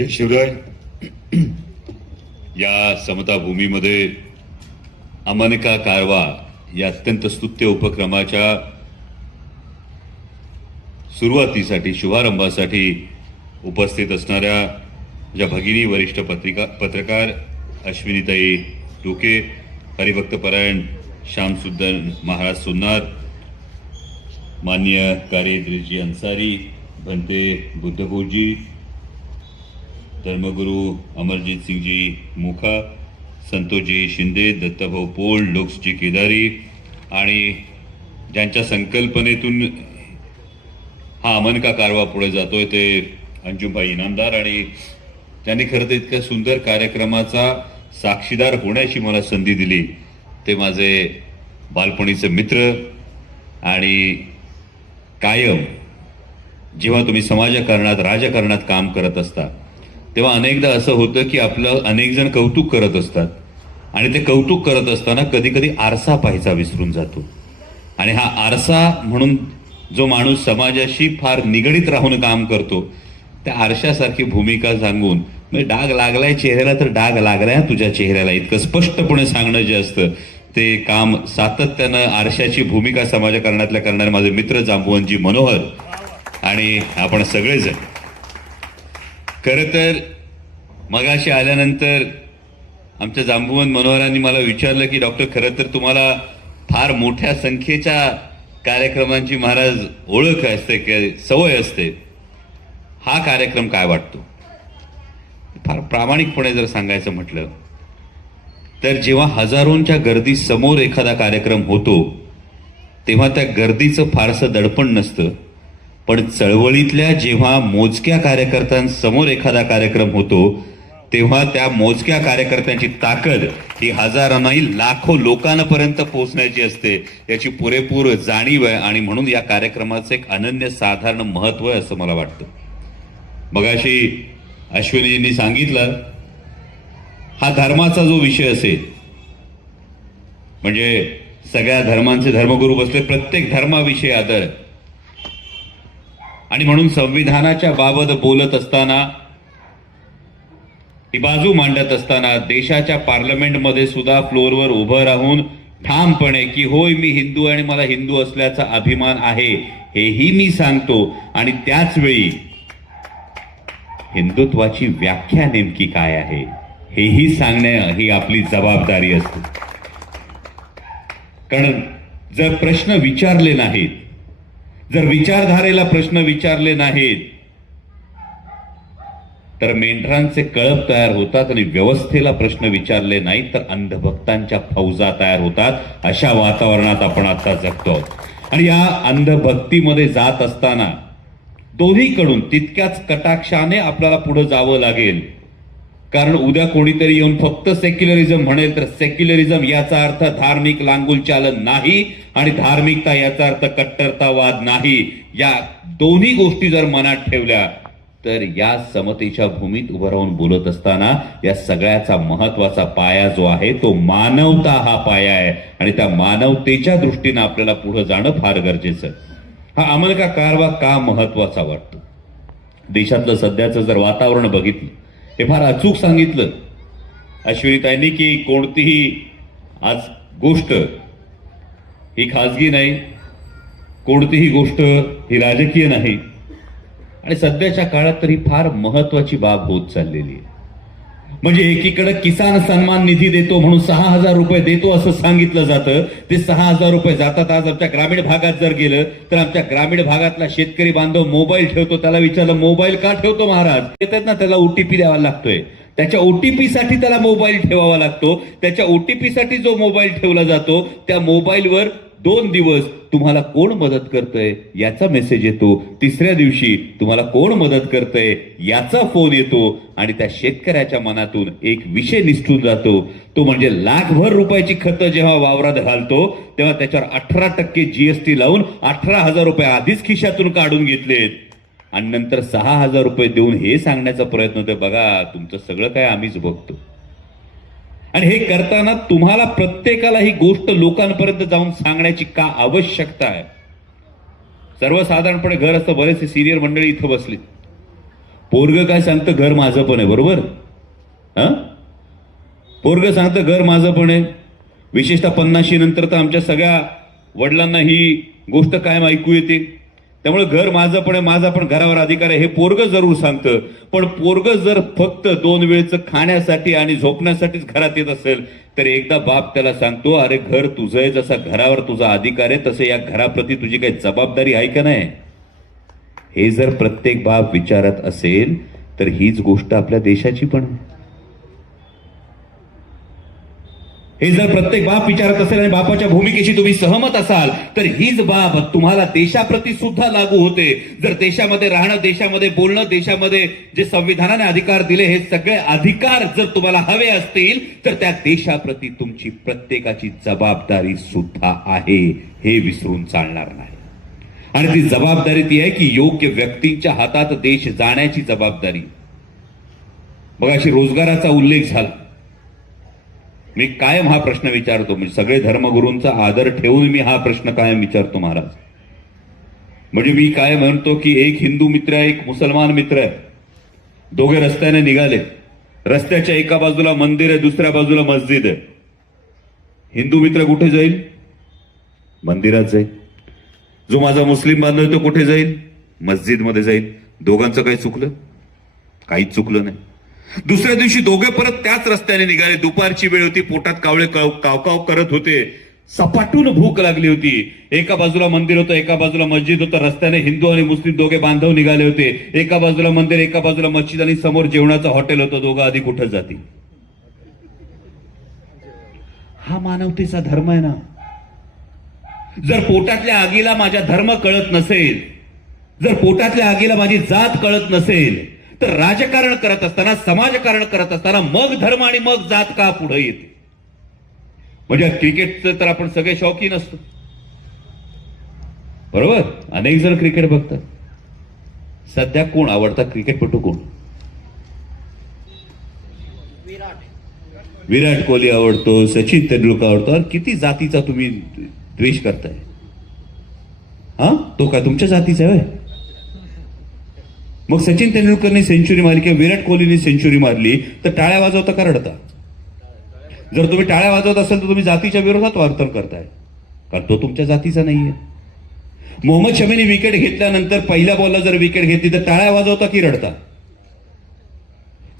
जय शिवराय. या समता भूमीमध्ये अमनका कारवा या अत्यंत स्तुत्य उपक्रमाच्या सुरुवातीसाठी शुभारंभासाठी उपस्थित असणाऱ्या ज्या भगिनी वरिष्ठ पत्रकार अश्विनीताई टोके, हरिभक्तपरायण श्यामसुंदर महाराज सोनार, मान्य कार्यद्रजी अंसारी, भंते बुद्धगोजी, धर्मगुरू अमरजीत सिंहजी मुखा, संतोषजी शिंदे, दत्ताभाऊ पोळ, लोक्सजी केदारी आणि ज्यांच्या संकल्पनेतून हा अमनका कारवा पुढे जातोय ते अंजुमबाई इनामदार, आणि त्यांनी खरं तर इतक्या सुंदर कार्यक्रमाचा साक्षीदार होण्याची मला संधी दिली ते माझे बालपणीचे मित्र. आणि कायम जेव्हा तुम्ही समाजकारणात राजकारणात काम करत असता तेव्हा अनेकदा असं होतं की आपलं अनेक जण कौतुक करत असतात आणि ते कौतुक करत असताना कधी कधी आरसा पाहायचा विसरून जातो. आणि हा आरसा म्हणून जो माणूस समाजाशी फार निगडीत राहून काम करतो त्या आरशासारखी भूमिका सांगून, म्हणजे डाग लागलाय चेहऱ्याला तर डाग लागलाय तुझ्या चेहऱ्याला, इतकं स्पष्टपणे सांगणं जे असतं ते काम सातत्यानं आरशाची भूमिका समाजकारणातल्या करणारे माझे मित्र जांबुवनजी मनोहर आणि आपण सगळेजण. खरं तर मगाशी आल्यानंतर आमच्या जांबुवन मनोहरांनी मला विचारलं की डॉक्टर, खरं तर तुम्हाला फार मोठ्या संख्येच्या कार्यक्रमांची महाराज ओळख असते, सवय असते, हा कार्यक्रम काय वाटतो? फार प्रामाणिकपणे जर सांगायचं म्हटलं तर जेव्हा हजारोंच्या गर्दी समोर एखादा कार्यक्रम होतो तेव्हा त्या गर्दीचं फारसं दडपण नसतं, पण चळवळीतल्या जेव्हा मोजक्या कार्यकर्त्यांसमोर एखादा कार्यक्रम होतो तेव्हा त्या मोजक्या कार्यकर्त्यांची ताकद ही हजारांना नाही लाखो लोकांपर्यंत पोहोचण्याची असते, याची पुरेपूर जाणीव आहे. आणि म्हणून या कार्यक्रमाचं एक अनन्यसाधारण महत्व आहे असं मला वाटतं. मगाशी अश्विनीजींनी सांगितलं हा धर्माचा जो विषय असेल, म्हणजे सगळ्या धर्मांचे धर्मगुरू बसले, प्रत्येक धर्माविषयी आदर, आणि म्हणून संविधानाच्या बाबत बोलत असताना, ही बाजू मांडत असताना देशाच्या पार्लमेंटमध्ये सुद्धा फ्लोअरवर उभं राहून ठामपणे की होय मी हिंदू आणि मला हिंदू असल्याचा अभिमान आहे हेही मी सांगतो, आणि त्याच वेळी हिंदुत्वाची व्याख्या नेमकी काय आहे हेही सांगणं ही आपली जबाबदारी असते. कारण जर प्रश्न विचारले नाहीत, जर विचारधारेला प्रश्न विचारले नाहीत तर मेंढरांचे कळप तयार होतात, आणि व्यवस्थेला प्रश्न विचारले नाहीत तर अंधभक्तांच्या फौजा तयार होतात. अशा वातावरणात आपण आता जगतो. आणि या अंधभक्तीमध्ये जात असताना दोन्हीकडून तितक्याच कटाक्षाने आपल्याला पुढे जावं लागेल. कारण उद्या कोणीतरी येऊन फक्त सेक्युलरिझम म्हणेल तर सेक्युलरिझम याचा अर्थ धार्मिक लांगुलचालन नाही, आणि धार्मिकता याचा अर्थ कट्टरतावाद नाही. या दोन्ही गोष्टी जर मनात ठेवल्या तर या समतेच्या भूमीत उभं राहून बोलत असताना या सगळ्याचा महत्वाचा पाया जो आहे तो मानवता हा पाया आहे, आणि त्या मानवतेच्या दृष्टीने आपल्याला पुढे जाणं फार गरजेचं आहे. हा अमनका कारवा का महत्वाचा वाटतो? देशातलं सध्याचं जर वातावरण बघितलं, हे फार अचूक सांगितलं अश्विनीताईंनी की कोणतीही आज गोष्ट ही खाजगी नाही, कोणतीही गोष्ट ही राजकीय नाही, आणि सध्याच्या काळात तरी फार महत्वाची बाब होत चाललेली आहे. म्हणजे एकीकडे किसान सन्मान निधी देतो म्हणून 6,000 रुपये देतो असं सांगितलं जातं. ते 6,000 रुपये जातात. आज आमच्या ग्रामीण भागात जर गेलं तर आमच्या ग्रामीण भागातला शेतकरी बांधव मोबाईल ठेवतो. त्याला विचारलं मोबाईल का ठेवतो महाराज? येतात ना, त्याला ओटीपी द्यावा लागतोय. त्याच्या ओटीपी साठी त्याला मोबाईल ठेवावा लागतो. त्याच्या ओटीपी साठी जो मोबाईल ठेवला जातो त्या मोबाईलवर 2 दिवस तुम्हाला कोण मदत करतंय याचा मेसेज येतो, तिसऱ्या दिवशी तुम्हाला कोण मदत करतंय याचा फोन येतो, आणि त्या शेतकऱ्याच्या मनातून एक विषय निसटून जातो. तो म्हणजे लाखभर रुपयाची खतं जेव्हा वावरात घालतो तेव्हा त्याच्यावर 18% GST लावून 18,000 रुपये आधीच खिशातून काढून घेतलेत, आणि नंतर 6,000 रुपये देऊन हे सांगण्याचा प्रयत्न होतोय बघा तुमचं सगळं काय आम्हीच बघतो. आणि हे करताना तुम्हाला प्रत्येकाला ही गोष्ट लोकांपर्यंत जाऊन सांगण्याची का आवश्यकता आहे? सर्वसाधारणपणे घर असतं, बरेचसे सिनियर मंडळी इथं बसली, पोरग काय सांगतं, घर माझं पण आहे, बरोबर? हा, पोरग सांगतं घर माझं पण आहे. विशेषतः 50 नंतर तर आमच्या सगळ्या वडिलांना ही गोष्ट कायम ऐकू येते. त्यामुळे घर माझं पण आहे, माझा पण घरावर अधिकार आहे, हे पोरग जरूर सांगतं. पण पोरग जर फक्त 2 वेळचं खाण्यासाठी आणि झोपण्यासाठीच घरात येत असेल तर एकदा बाप त्याला सांगतो, अरे घर तुझं आहे, जसा घरावर तुझा अधिकार आहे तसं या घराप्रती तुझी काही जबाबदारी आहे का नाही. हे जर प्रत्येक बाप विचारत असेल तर हीच गोष्ट आपल्या देशाची पण आहे. हे जर प्रत्येक बाप विचारत असेल आणि बापाच्या भूमिकेशी तुम्ही सहमत असाल तर हीच बाब तुम्हाला देशाप्रती सुद्धा लागू होते. जर देशामध्ये राहणं, देशामध्ये बोलणं, देशामध्ये जे संविधानाने अधिकार दिले हे सगळे अधिकार जर तुम्हाला हवे असतील तर त्या देशाप्रती तुमची प्रत्येकाची जबाबदारी सुद्धा आहे, हे विसरून चालणार नाही. आणि ती जबाबदारी ती आहे की योग्य व्यक्तींच्या हातात देश जाण्याची जबाबदारी. मग अशी रोजगाराचा उल्लेख झाला. मी कायम हा प्रश्न विचारतो, म्हणजे सगळे धर्मगुरूंचा आदर ठेवून मी हा प्रश्न कायम विचारतो महाराज. म्हणजे मी काय म्हणतो की एक हिंदू मित्र आहे, एक मुसलमान मित्र आहे, दोघे रस्त्याने निघाले. रस्त्याच्या एका बाजूला मंदिर आहे, दुसऱ्या बाजूला मस्जिद आहे. हिंदू मित्र कुठे जाईल? मंदिरात जाईल. जो माझा मुस्लिम बांधव आहे तो कुठे जाईल? मस्जिदमध्ये जाईल. दोघांचं काही चुकलं? काहीच चुकलं नाही. दुसऱ्या दिवशी दोघे परत त्याच रस्त्याने निघाले. दुपारची वेळ होती, पोटात कावळे कावकाव करत होते, सपाटून भूक लागली होती. एका बाजूला मंदिर होतं, एका बाजूला मस्जिद होतं. रस्त्याने हिंदू आणि मुस्लिम दोघे बांधव निघाले होते. एका बाजूला मंदिर, एका बाजूला मस्जिद आणि समोर जेवणाचं हॉटेल होतं. दोघं आधी कुठं जातील? हा मानवतेचा धर्म आहे ना. जर पोटातल्या आगीला माझा धर्म कळत नसेल, जर पोटातल्या आगीला माझी जात कळत नसेल तर राजकारण करत असताना, समाजकारण करत असताना मग धर्म आणि मग जात का पुढे येते? म्हणजे क्रिकेटचं तर आपण सगळे शौकीन असतो, बरोबर? अनेक जण क्रिकेट बघतात. सध्या कोण आवडतात क्रिकेटपटू? कोण? विराट कोहली आवडतो, सचिन तेंडुलकर आवडतो. आणि किती जातीचा तुम्ही द्वेष करताय? हा, तो काय तुमच्या जातीचा आहे? मग सचिन तेंडुलकरने सेंचुरी मारली किंवा विराट कोहलीने सेंचुरी मारली तर टाळ्या वाजवता का रडता? जर तुम्ही टाळ्या वाजवत असाल तर तुम्ही जातीच्या विरोधात वर्तन करताय, कारण तो तुमच्या जातीचा नाहीये. मोहम्मद शमीने विकेट घेतल्यानंतर पहिल्या बॉलला जर विकेट घेतली तर टाळ्या वाजवता की रडता?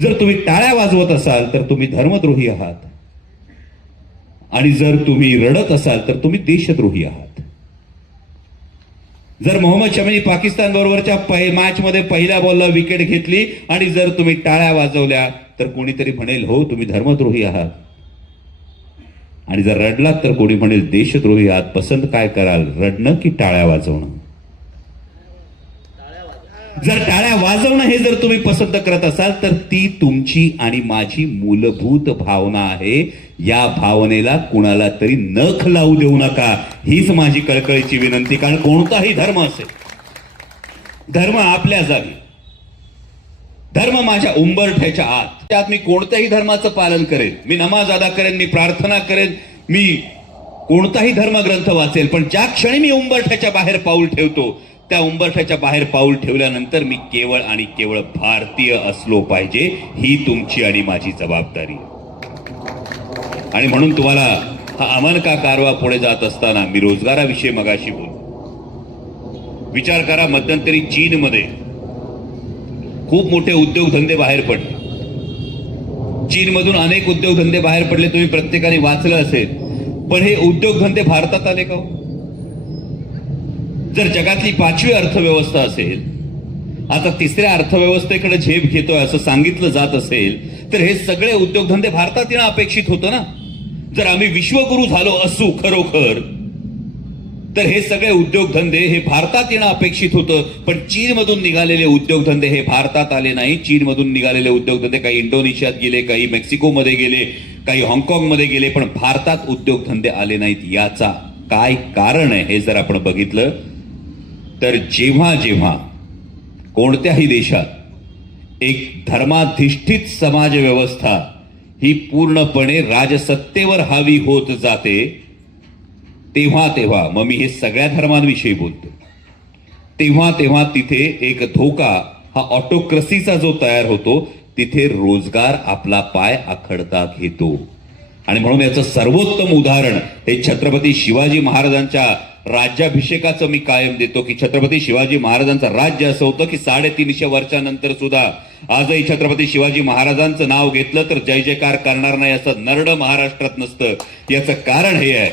जर तुम्ही टाळ्या वाजवत असाल तर तुम्ही धर्मद्रोही आहात, आणि जर तुम्ही रडत असाल तर तुम्ही देशद्रोही आहात. जर मोहम्मद शमीने पाकिस्तान बरोबरच्या मॅच मध्ये पहिल्या बॉलला विकेट घेतली आणि जर तुम्ही टाळ्या वाजवल्या तर कोणीतरी म्हणेल हो तुम्ही धर्मद्रोही आहात, आणि जर रडलात तर कोणी म्हणेल देशद्रोही आहात. पसंत काय कराल, रडणं की टाळ्या वाजवणं? जर टाळ्या वाजवणं हे जर तुम्ही पसंत करत असाल तर ती तुमची आणि माझी मूलभूत भावना आहे. या भावनेला कुणाला तरी नख लावू देऊ नका, हीच माझी कळकळीची विनंती. कारण कोणताही धर्म असेल, धर्म आपल्या जागी, धर्म माझ्या उंबरठ्याच्या आत. त्यात मी कोणत्याही धर्माचं पालन करेन, मी नमाज अदा करेन, मी प्रार्थना करेन, मी कोणताही धर्मग्रंथ वाचेल. पण ज्या क्षणी मी उंबरठ्याच्या बाहेर पाऊल ठेवतो, त्या उंबरठ्याच्या बाहेर पाऊल ठेवल्यानंतर मी केवळ आणि केवळ भारतीय असलो पाहिजे, ही तुमची आणि माझी जबाबदारी. आणि म्हणून तुम्हाला हा अमन का कारवा पुढे जात असताना मी रोजगाराविषयी मगाशी बोलतो. विचार करा, मध्यंतरी चीनमध्ये खूप मोठे उद्योगधंदे बाहेर पडले. चीनमधून अनेक उद्योगधंदे बाहेर पडले, तुम्ही प्रत्येकाने वाचलं असेल. पण हे उद्योगधंदे भारतात आले का? जर जगातली 5वी अर्थव्यवस्था असेल, आता 3ऱ्या अर्थव्यवस्थेकडे झेप घेतोय असं सांगितलं जात असेल, तर हे सगळे उद्योगधंदे भारतात येणं अपेक्षित होतं ना. जर आम्ही विश्वगुरू झालो असू खरोखर तर हे सगळे उद्योगधंदे हे भारतात येणं अपेक्षित होतं. पण चीनमधून निघालेले उद्योगधंदे हे भारतात आले नाही. चीनमधून निघालेले उद्योगधंदे काही इंडोनेशियात गेले, काही मेक्सिकोमध्ये गेले, काही हाँगकाँगमध्ये गेले, पण भारतात उद्योगधंदे आले नाहीत. याचा काय कारण आहे हे जर आपण बघितलं तर जेव्हा जेव्हा कोणत्याही देशात एक धर्माधिष्ठित समाज व्यवस्था ही पूर्णपणे राजसत्तेवर हावी होत जाते, तेव्हा तेव्हा, मग मी हे सगळ्या धर्मांविषयी बोलतो, तेव्हा तेव्हा तिथे एक धोका हा ऑटोक्रसीचा जो तयार होतो तिथे रोजगार आपला पाय आखडता घेतो. आणि म्हणून याचं सर्वोत्तम उदाहरण हे छत्रपती शिवाजी महाराजांच्या राज्याभिषेकाचं मी कायम देतो की छत्रपती शिवाजी महाराजांचं राज्य असं होतं की 350 वर्षानंतर सुद्धा आजही छत्रपती शिवाजी महाराजांचं नाव घेतलं तर जय जयकार करणार नाही असं नरडं महाराष्ट्रात नसतं. याचं कारण हे आहे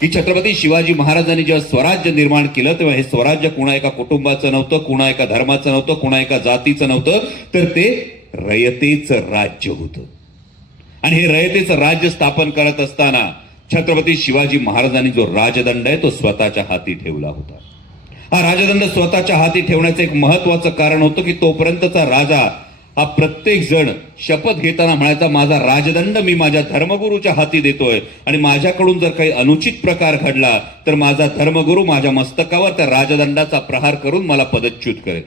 की छत्रपती शिवाजी महाराजांनी जेव्हा स्वराज्य निर्माण केलं तेव्हा हे स्वराज्य कुणा एका कुटुंबाचं नव्हतं, कुणा एका धर्माचं नव्हतं, कुणा एका जातीचं नव्हतं, तर ते रयतेचं राज्य होतं. आणि हे रयतेचं राज्य स्थापन करत असताना छत्रपती शिवाजी महाराजांनी जो राजदंड आहे तो स्वतःच्या हाती ठेवला होता. हा राजदंड स्वतःच्या हाती ठेवण्याचं एक महत्वाचं कारण होतं की तोपर्यंतचा राजा हा प्रत्येक जण शपथ घेताना म्हणायचा माझा राजदंड मी माझ्या धर्मगुरूच्या हाती देतोय आणि माझ्याकडून जर काही अनुचित प्रकार घडला तर माझा धर्मगुरू माझ्या मस्तकावर त्या राजदंडाचा प्रहार करून मला पदच्युत करेल.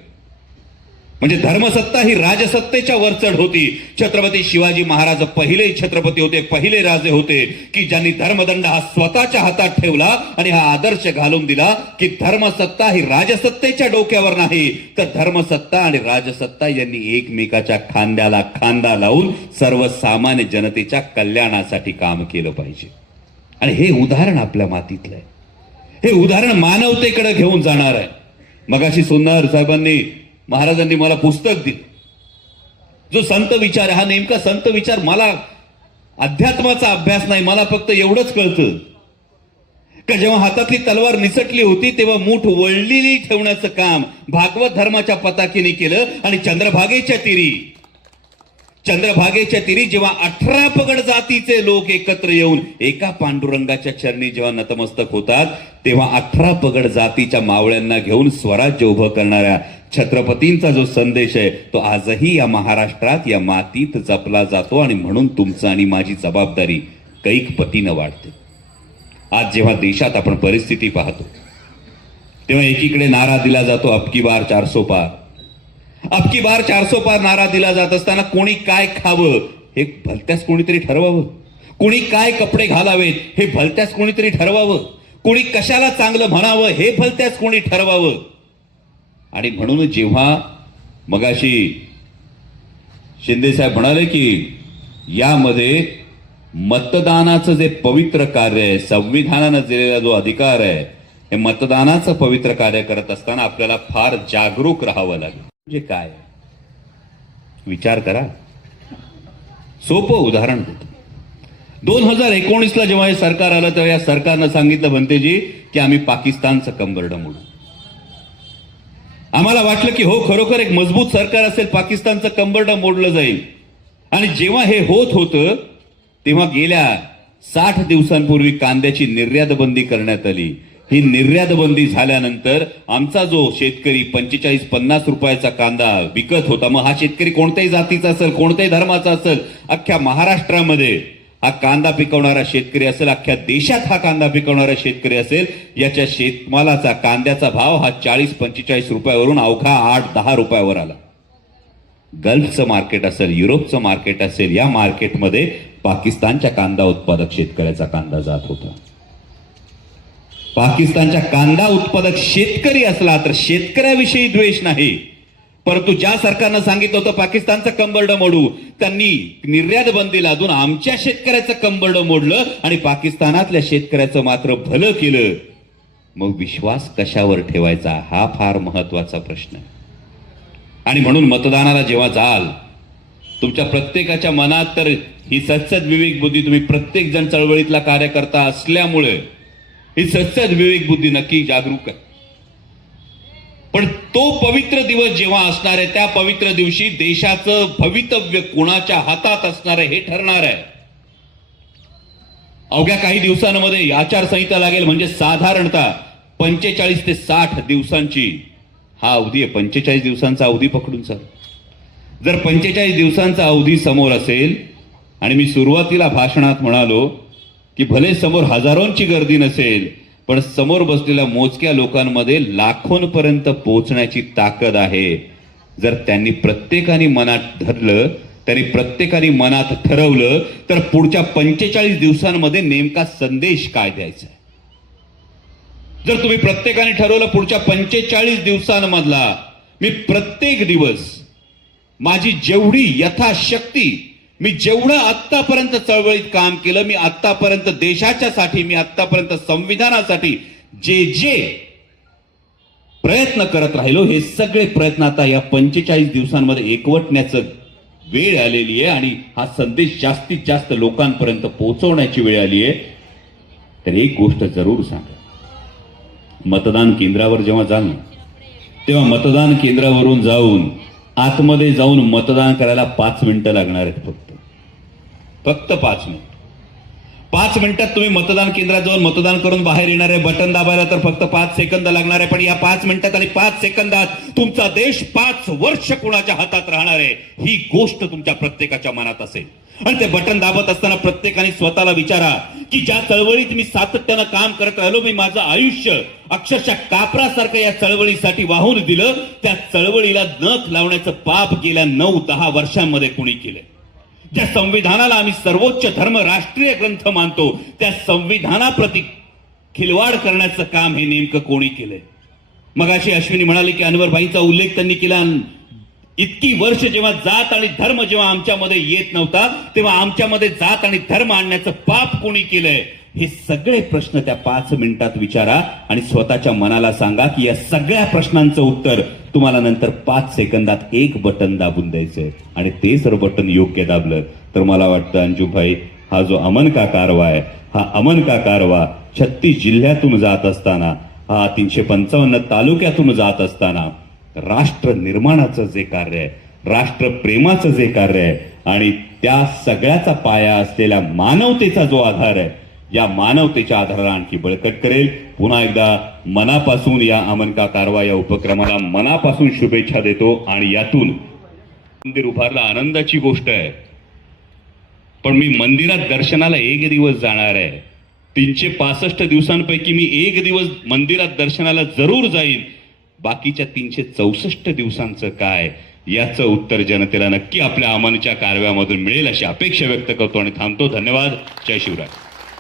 म्हणजे धर्मसत्ता ही राजसत्तेच्या वरचढ होती. छत्रपती शिवाजी महाराज पहिले छत्रपती होते, पहिले राजे होते की ज्यांनी धर्मदंड हा स्वतःच्या हातात ठेवला आणि हा आदर्श घालून दिला की धर्मसत्ता ही राजसत्तेच्या डोक्यावर नाही तर धर्मसत्ता आणि राजसत्ता यांनी एकमेकाच्या खांद्याला खांदा लावून सर्वसामान्य जनतेच्या कल्याणासाठी काम केलं पाहिजे. आणि हे उदाहरण आपल्या मातीतलं आहे. हे उदाहरण मानवतेकडे घेऊन जाणार आहे. मगाशी सुन्नार साहेबांनी महाराजांनी मला पुस्तक दिलं जो संत विचार हा नेमका संत विचार मला अध्यात्माचा अभ्यास नाही, मला फक्त एवढंच कळतं का जेव्हा हातातली तलवार निसटली होती तेव्हा मूठ वळलेली ठेवण्याचं काम भागवत धर्माच्या पताकीने केलं. आणि चंद्रभागेच्या तीरी जेव्हा 18 पगड जातीचे लोक एकत्र येऊन एका पांडुरंगाच्या चरणी जेव्हा नतमस्तक होतात तेव्हा 18 पगड जातीच्या मावळ्यांना घेऊन स्वराज्य उभं करणाऱ्या छत्रपतींचा जो संदेश आहे तो आजही या महाराष्ट्रात या मातीत जपला जातो. आणि म्हणून तुमचं आणि माझी जबाबदारी कैक पटीनं वाढते. आज जेव्हा देशात आपण परिस्थिती पाहतो तेव्हा एकीकडे नारा दिला जातो अबकी बार 400 पार. अबकी बार 400 पार नारा दिला जात असताना कोणी काय खावं हे भलत्यास कोणीतरी ठरवावं, कोणी काय कपडे घालावेत हे भलत्यास कोणीतरी ठरवावं, कोणी कशाला चांगलं म्हणावं हे भलत्यास कोणी ठरवावं. आणि म्हणून जेव्हा मगाशी शिंदे साहेब म्हणाले की यामध्ये मतदानाचं जे पवित्र कार्य आहे, संविधानानं दिलेला जो अधिकार आहे, हे मतदानाचं पवित्र कार्य करत असताना आपल्याला फार जागरूक राहावं लागेल. म्हणजे काय विचार करा. सोपं उदाहरण होतं 2019ला जेव्हा हे सरकार आलं तेव्हा या सरकारनं सांगितलं भंतेजी की आम्ही पाकिस्तानचं कंबरडं मोडू. आम्हाला वाटलं की हो खरोखर एक मजबूत सरकार असेल, पाकिस्तानचं कंबरडं मोडलं जाईल. आणि जेव्हा हे होत होतं तेव्हा गेल्या 60 दिवसांपूर्वी कांद्याची निर्यात बंदी करण्यात आली. ही निर्यात बंदी झाल्यानंतर आमचा जो शेतकरी 45-50 रुपयाचा कांदा विकत होता, मग हा शेतकरी कोणत्याही जातीचा असेल, कोणत्याही धर्माचा असेल, अख्ख्या महाराष्ट्रामध्ये हा कांदा पिकवणारा शेतकरी असेल, अख्ख्या देशात हा कांदा पिकवणारा शेतकरी असेल, याच्या शेतमालाचा कांद्याचा भाव हा 40-45 रुपयावरून अवघा 8-10 रुपयावर आला. गल्फचं मार्केट असेल, युरोपचं मार्केट असेल, या मार्केटमध्ये पाकिस्तानच्या कांदा उत्पादक शेतकऱ्याचा कांदा जात होता. पाकिस्तानच्या कांदा उत्पादक शेतकरी असला तर शेतकऱ्याविषयी द्वेष नाही, परंतु ज्या सरकारनं सांगितलं होतं पाकिस्तानचं कंबरडं मोडू, त्यांनी निर्यात बंदी लादून आमच्या शेतकऱ्याचं कंबरडं मोडलं आणि पाकिस्तानातल्या शेतकऱ्याचं मात्र भलं केलं. मग विश्वास कशावर ठेवायचा हा फार महत्वाचा प्रश्न आहे. आणि म्हणून मतदानाला जेव्हा जाल तुमच्या प्रत्येकाच्या मनात तर ही सत्सद विवेक बुद्धी, तुम्ही प्रत्येक जण चळवळीतला कार्यकर्ता असल्यामुळे ही सत्सद विवेक बुद्धी नक्की जागरूक आहे. पण तो पवित्र दिवस जेव्हा असणार आहे त्या पवित्र दिवशी देशाचं भवितव्य कोणाच्या हातात असणार आहे हे ठरणार आहे. अवघ्या काही दिवसांमध्ये आचारसंहिता लागेल. म्हणजे साधारणतः 45 ते 60 दिवसांची हा अवधी आहे. 45 दिवसांचा अवधी पकडून सर, जर 45 दिवसांचा अवधी समोर असेल आणि मी सुरुवातीला भाषणात म्हणालो की भले समोर हजारोंची गर्दी नसेल पण समोर बसलेल्या मोजक्या लोकांमध्ये लाखोंपर्यंत पोहोचण्याची ताकद आहे. जर त्यांनी प्रत्येकाने मनात धरलं, त्यांनी प्रत्येकाने मनात ठरवलं तर पुढच्या 45 दिवसांमध्ये नेमका संदेश काय द्यायचा आहे. जर तुम्ही प्रत्येकाने ठरवलं पुढच्या 45 दिवसांमधला मी प्रत्येक दिवस माझी जेवढी यथाशक्ती, मी जेवढं आत्तापर्यंत चळवळीत काम केलं, मी आत्तापर्यंत देशाच्यासाठी, मी आत्तापर्यंत संविधानासाठी जे जे प्रयत्न करत राहिलो, हे सगळे प्रयत्न आता या 45 दिवसांमध्ये एकवटण्याचं वेळ आलेली आहे आणि हा संदेश जास्तीत जास्त लोकांपर्यंत पोहोचवण्याची वेळ आली आहे. तर एक गोष्ट जरूर सांगा, मतदान केंद्रावर जेव्हा जाल तेव्हा मतदान केंद्रावरून जाऊन आतमध्ये जाऊन मतदान करायला 5 मिनिटं लागणार आहेत. फक्त 5 मिनिट. 5 मिनिटात तुम्ही मतदान केंद्रात जाऊन मतदान करून बाहेर येणार आहे. बटन दाबायला तर फक्त 5 सेकंद लागणार आहे. पण या 5 मिनिटात आणि 5 सेकंदात तुमचा देश 5 वर्ष कुणाच्या हातात राहणार आहे, ही गोष्ट तुमच्या प्रत्येकाच्या मनात असेल. आणि ते बटन दाबत असताना प्रत्येकाने स्वतःला विचारा की ज्या चळवळीत मी सातत्यानं काम करत राहिलो, मी माझं आयुष्य अक्षरशः कापरासारखं या चळवळीसाठी वाहून दिलं, त्या चळवळीला नथ लावण्याचं पाप गेल्या 9-10 वर्षांमध्ये कुणी केलंय? ज्या संविधानाला आम्ही सर्वोच्च धर्म, राष्ट्रीय ग्रंथ मानतो, त्या संविधानाप्रती खिलवाड करण्याचं काम हे नेमकं कोणी केलंय? मगाशी अश्विनी म्हणाले की अनवरभाईंचा उल्लेख त्यांनी केला. इतकी वर्ष जेव्हा जात आणि धर्म जेव्हा आमच्यामध्ये येत नव्हता, तेव्हा आमच्यामध्ये जात आणि धर्म आणण्याचं पाप कोणी केलंय? हे सगळे प्रश्न त्या 5 मिनिटात विचारा आणि स्वतःच्या मनाला सांगा की या सगळ्या प्रश्नांचं उत्तर तुम्हाला नंतर 5 सेकंदात एक बटन दाबून द्यायचंय. आणि ते जर बटन योग्य दाबलं तर मला वाटतं अंजुभाई, हा जो अमन का कारवा आहे, हा अमन का कारवा 36 जिल्ह्यातून जात असताना, हा 355 तालुक्यातून जात असताना राष्ट्र निर्माणाचं जे कार्य आहे, राष्ट्र प्रेमाचं जे कार्य आहे आणि त्या सगळ्याचा पाया असलेल्या मानवतेचा जो आधार आहे, या मानवतेच्या आधाराला आणखी बळकट करेल. पुन्हा एकदा मनापासून या अमन का कारवा या उपक्रमाला मनापासून शुभेच्छा देतो. आणि यातून मंदिर उभारला, आनंदाची गोष्ट आहे. पण मी मंदिरात दर्शनाला एक दिवस जाणार आहे. 365 दिवसांपैकी मी एक दिवस मंदिरात दर्शनाला जरूर जाईन. बाकीच्या 364 दिवसांचं काय, याचं उत्तर जनतेला नक्की आपल्या अमनच्या कारव्यामधून मिळेल अशी अपेक्षा व्यक्त करतो आणि थांबतो. धन्यवाद. जय शिवराय.